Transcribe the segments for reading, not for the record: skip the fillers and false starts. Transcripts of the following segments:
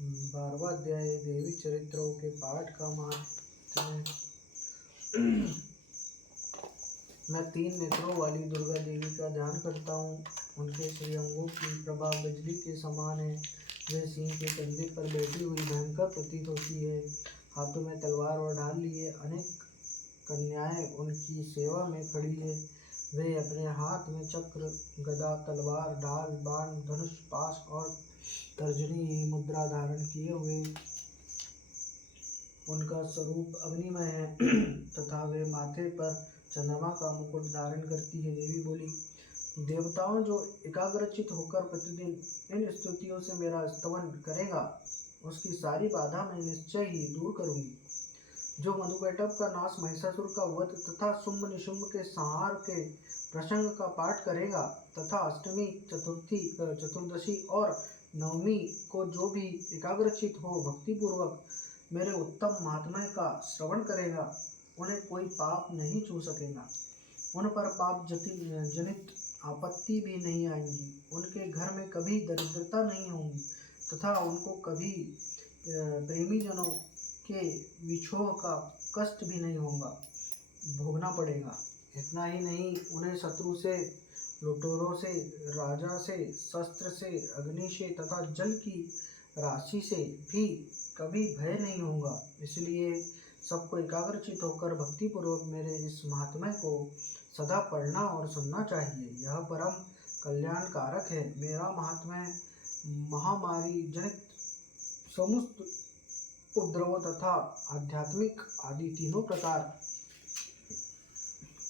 12वां अध्याय देवी चरित्रों के पाठ का महात्म्य। मैं 3 नेत्रों वाली दुर्गा देवी का ध्यान करता हूँ। उनके श्रीअंगों की प्रभा बिजली के समान है। वे सिंह के कंधे पर बैठी हुई भयंकर प्रतीत होती है। हाथों में तलवार और ढाल लिए अनेक कन्याएं उनकी सेवा में खड़ी है। वे अपने हाथ में चक्र, गदा, तलवार, ढाल, बाण, धनुष, पाश और तर्जनी मुद्रा धारण किए हुए। उनका स्वरूप अग्निमय है तथा वे माथे पर चंद्रमा का मुकुट धारण करती है। देवी बोली, देवताओं जो एकाग्रचित होकर प्रतिदिन इन स्तुतियों से मेरा स्तवन करेगा, उसकी सारी बाधा मैं निश्चय ही दूर करूंगी। जो मधुकैटभ का नाश, महिषासुर का वध तथा शुंभ निशुंभ के संहार के प्रसंग का पाठ करेगा तथा अष्टमी, चतुर्दशी और नवमी को जो भी एकाग्रचित हो भक्तिपूर्वक मेरे उत्तम महात्म्य का श्रवण करेगा, उन्हें कोई पाप नहीं छू सकेगा। उन पर पाप जनित आपत्ति भी नहीं आएंगी। उनके घर में कभी दरिद्रता नहीं होगी तथा उनको कभी प्रेमी जनों के विछोह का कष्ट भी नहीं होगा भोगना पड़ेगा। इतना ही नहीं, उन्हें शत्रु से, लुटेरों से, राजा से, शस्त्र से, अग्नि से तथा जल की राशि से भी कभी भय नहीं होगा। इसलिए सबको एकाग्रचित होकर भक्तिपूर्वक मेरे इस महात्म्य को सदा पढ़ना और सुनना चाहिए। यह परम कल्याणकारक है। मेरा महात्म्य महामारी जनित समस्त उपद्रव तथा आध्यात्मिक आदि तीनों प्रकार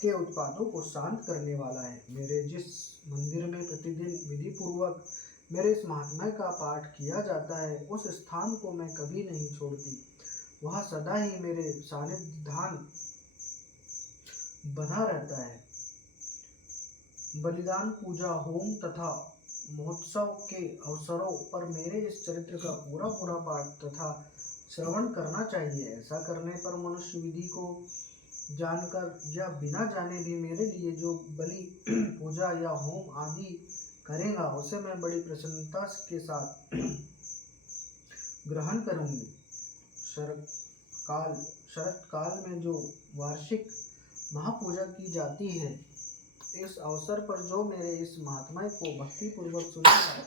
के उत्पादों को शांत करने वाला है। मेरे जिस मंदिर में प्रतिदिन विधि पूर्वक मेरे इस महात्म्य का पाठ किया जाता है, उस स्थान को मैं कभी नहीं छोड़ती। वह सदा ही मेरे सानिध्यान बना रहता है। बलिदान, पूजा, होम तथा महोत्सव के अवसरों पर मेरे इस चरित्र का पूरा पाठ तथा श्रवण करना चाहिए। ऐसा करने पर मनुष्य विधि को जानकर या बिना जाने भी मेरे लिए जो बलि, पूजा या होम आदि करेगा, उसे मैं बड़ी प्रसन्नता के साथ ग्रहण करूंगी। शरत काल में जो वार्षिक महापूजा की जाती है, इस अवसर पर जो मेरे इस महात्म्य को भक्तिपूर्वक सुनेगा,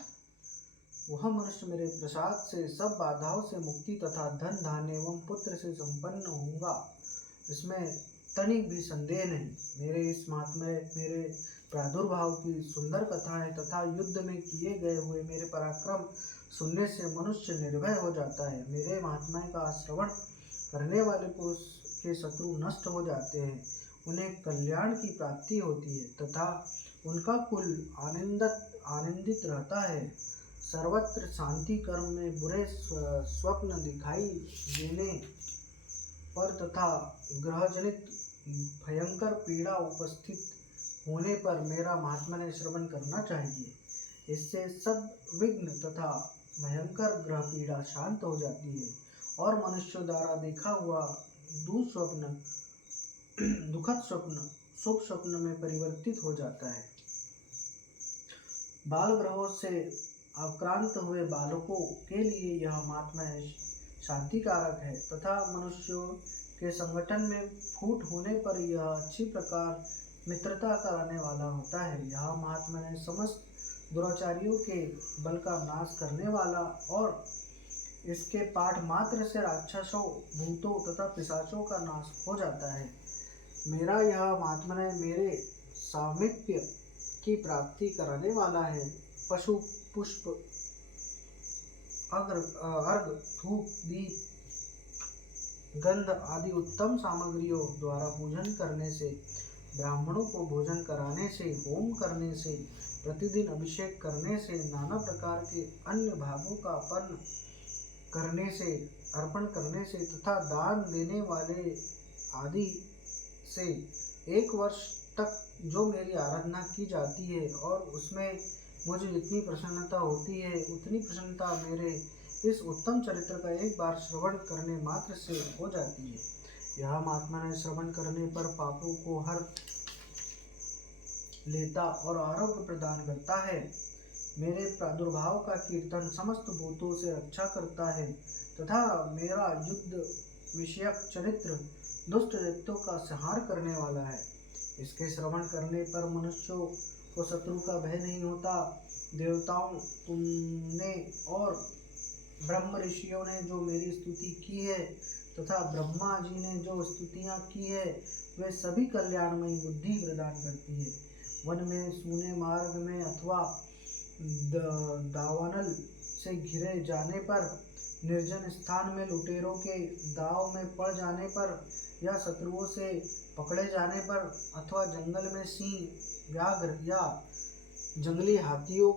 वह मनुष्य मेरे प्रसाद से सब बाधाओं से मुक्ति तथा धन, धान्य एवं पुत्र से संपन्न होगा। इसमें तनिक भी संदेह नहीं। मेरे इस महात्म्य, मेरे प्रादुर्भाव की सुंदर कथाएं तथा युद्ध में किए गए हुए मेरे पराक्रम सुनने से मनुष्य निर्भय हो जाता है। मेरे महात्म्य का श्रवण करने वाले पुरुष के शत्रु नष्ट हो जाते हैं, उन्हें कल्याण की प्राप्ति होती है तथा उनका कुल आनंदित रहता है। सर्वत्र शांति, कर्म में बुरे स्वप्न दिखाई देने पर तथा ग्रहजनित भयंकर पीड़ा उपस्थित होने पर मेरा महात्म्य श्रवण करना चाहिए। इससे सब विघ्न तथा भयंकर ग्रह पीड़ा शांत हो जाती है और मनुष्यों द्वारा देखा हुआ दुखद स्वप्न शुभ स्वप्न में परिवर्तित हो जाता है। बाल ग्रहों से आक्रांत हुए बालकों के लिए यह महात्म्य शांतिकारक है तथा मनुष्यों के संगठन में फूट होने पर यह अच्छी प्रकार मित्रता कराने वाला होता है। यह महात्म्य समस्त दुराचारियों के बल का नाश करने वाला और इसके पाठ मात्र से राक्षसों, भूतों तथा पिशाचों का नाश हो जाता है। मेरा यह महात्म्य मेरे सामीप्य की प्राप्ति कराने वाला है। पशु, पुष्प, अर्घ, धूप, दीप, गंध आदि उत्तम सामग्रियों द्वारा पूजन करने से, ब्राह्मणों को भोजन कराने से, होम करने से, प्रतिदिन अभिषेक करने से, नाना प्रकार के अन्य भागों का अर्पण करने से तथा दान देने वाले आदि से 1 वर्ष तक जो मेरी आराधना की जाती है और उसमें मुझे जितनी प्रसन्नता होती है, उतनी प्रसन्नता मेरे इस उत्तम चरित्र का एक बार श्रवण करने मात्र से हो जाती है। यह महात्म्य श्रवण करने पर पापों को हर लेता और आरोग्य प्रदान करता है। मेरे प्रादुर्भाव का कीर्तन समस्त भूतों से रक्षा करता है तथा मेरा युद्ध विषयक चरित्र दुष्ट दैत्यों का संहार करने वाला है। इसके श्रवण करने पर मनुष्यों को शत्रु का भय नहीं होता। देवताओं, तुमने और ब्रह्म ऋषियों ने जो मेरी स्तुति की है तथा ब्रह्मा जी ने जो स्तुतियाँ की है, वे सभी कल्याणमयी बुद्धि प्रदान करती है। वन में, सूने मार्ग में अथवा दावानल से घिरे जाने पर, निर्जन स्थान में लुटेरों के दाव में पड़ जाने पर, या शत्रुओं से पकड़े जाने पर, अथवा जंगल में सिंह, व्याघ्र या जंगली हाथियों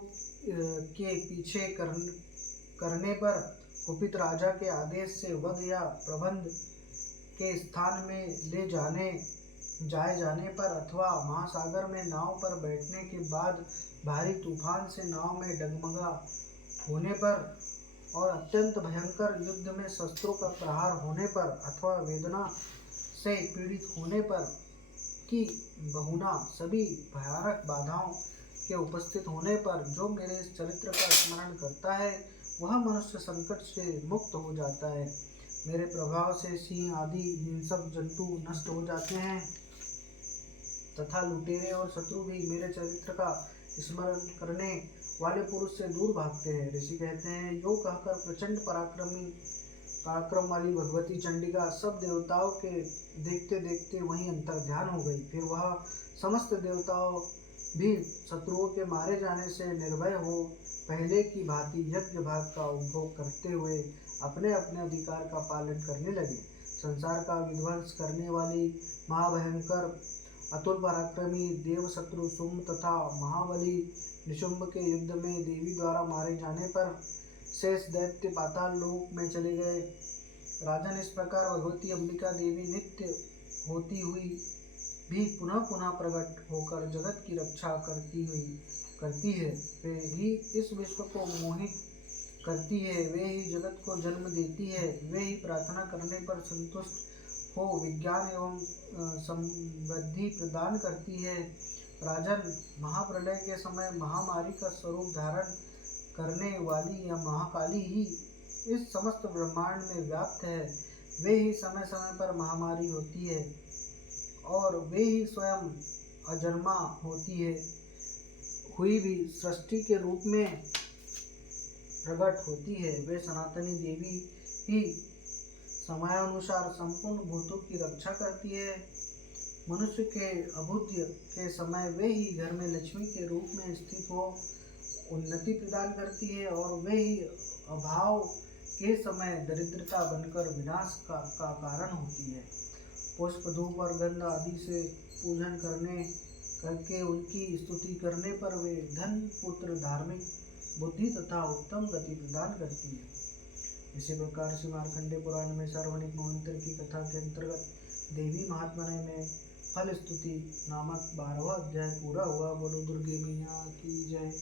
के पीछे करने पर, कुपित राजा के आदेश से वध या प्रबंध के स्थान में ले जाए जाने पर, अथवा महासागर में नाव पर बैठने के बाद भारी तूफान से नाव में डगमगा होने पर, और अत्यंत भयंकर युद्ध में शस्त्रों का प्रहार होने पर, अथवा वेदना से पीड़ित होने पर कि बहुना सभी भयानक बाधाओं के उपस्थित होने पर जो मेरे इस चरित्र का स्मरण करता है, वह मनुष्य संकट से मुक्त हो जाता है। मेरे प्रभाव से सिंह आदि हिंसक जंतु नष्ट हो जाते हैं तथा लुटेरे और शत्रु भी मेरे चरित्र का स्मरण करने वाले पुरुष से दूर भागते हैं। ऋषि कहते हैं, यो कहकर प्रचंड पराक्रम वाली भगवती चंडिका सब देवताओं के देखते देखते वहीं अंतर ध्यान हो गई। फिर वह समस्त देवताओं भी शत्रुओं के मारे जाने से निर्भय हो पहले की भांति यज्ञ भाग का उपभोग करते हुए अपने अपने अधिकार का पालन करने लगे। संसार का विध्वंस करने वाली महाभयंकर अतुल पराक्रमी देव शत्रु शुंभ तथा महाबली निशुंभ के युद्ध में देवी द्वारा मारे जाने पर शेष दैत्य पाताल लोक में चले गए। राजन, इस प्रकार भगवती अंबिका देवी नित्य होती हुई भी पुनः पुनः प्रकट होकर जगत की रक्षा करती है। वे ही इस विश्व को मोहित करती है, वे ही जगत को जन्म देती है, वे ही प्रार्थना करने पर संतुष्ट हो विज्ञान एवं समृद्धि प्रदान करती है। राजन, महाप्रलय के समय महामारी का स्वरूप धारण करने वाली यह महाकाली ही इस समस्त ब्रह्मांड में व्याप्त है। वे ही समय समय पर महामारी होती है और वे ही स्वयं अजन्मा होती है हुई भी सृष्टि के रूप में प्रकट होती है। वे सनातनी देवी ही समयानुसार संपूर्ण भूतों की रक्षा करती है। मनुष्य के अभुद्य के समय वे ही घर में लक्ष्मी के रूप में स्थित हो उन्नति प्रदान करती है, और वे ही अभाव के समय दरिद्रता बनकर विनाश का कारण होती है। पुष्प, धूप और गंध आदि से पूजन करके उनकी स्तुति करने पर वे धन, पुत्र, धार्मिक बुद्धि तथा उत्तम गति प्रदान करती है। इसी प्रकार श्री मार्कंडेय पुराण में सार्वजनिक मंत्र की कथा के अंतर्गत देवी महात्म्य में फल स्तुति नामक 12वां अध्याय पूरा हुआ। बोलो दुर्गे मैया की जय।